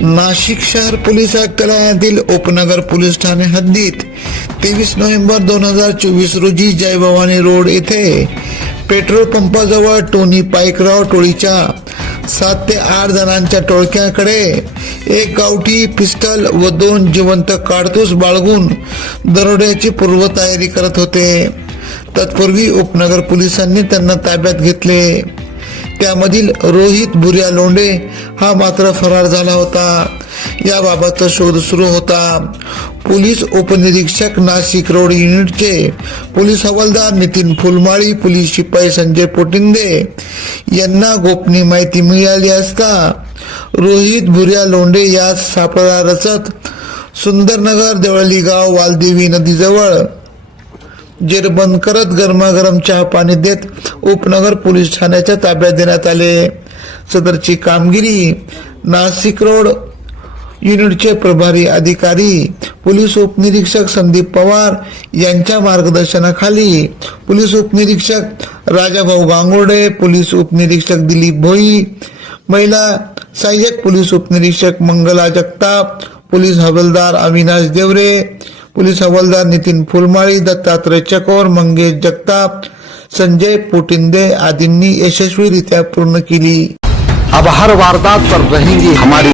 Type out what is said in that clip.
नाशिक शहर पोलीस आयुक्तालयातील उपनगर पोलीस ठाणे हद्दीत 23 नोव्हेंबर 2024 रोजी जय भवानी रोड येथे पेट्रोल पंपाजवळ टोनी पाईकराव टोळीच्या 7 ते 8 जणांच्या टोळक्याकडे एक गावठी पिस्टल व 2 जिवंत कारतूस बाळगून दरोड्याची पूर्वतयारी करत होते। तत्पूर्वी उपनगर पोलिसांनी त्यांना ताब्यात घेतले। त्यामधील रोहित भुरिया लोंढे हा मात्र फरार झाला होता। याबाबतचा शोध सुरू होता। पोलीस उपनिरीक्षक नाशिक रोड युनिटचे पोलीस हवालदार नितीन फुलमाळी, पोलीस शिपाई संजय पोटिंदे यांना गोपनीय माहिती मिळाली असता रोहित भुरिया लोंढे यास सापळा रचत सुंदरनगर देवळली गाव वालदेवी नदीजवळ जेर बंद करत गरमागरम चहा पाणी देत उपनगर पोलीस ठाण्याच्या ताब्यात देण्यात आले। सदरची कामगिरी नाशिक रोड युनिटचे प्रभारी अधिकारी पोलीस उपनिरीक्षक संदीप पवार यांच्या मार्गदर्शनाखाली पोलीस उपनिरीक्षक राजाभाऊ गांगुर्डे, पोलीस उपनिरीक्षक दिलीप भोई, महिला सहाय्यक पोलीस उपनिरीक्षक मंगला जगताप, पोलीस हवालदार अविनाश देवरे, पोलीस हवालदार नितीन फुलमाळी, दत्तात्रय चकोर, मंगेश जगताप, संजय पोटिंदे आदींनी यशस्वीरित्या पूर्ण केली। अब हर वारदात पर रहेंगी हमारी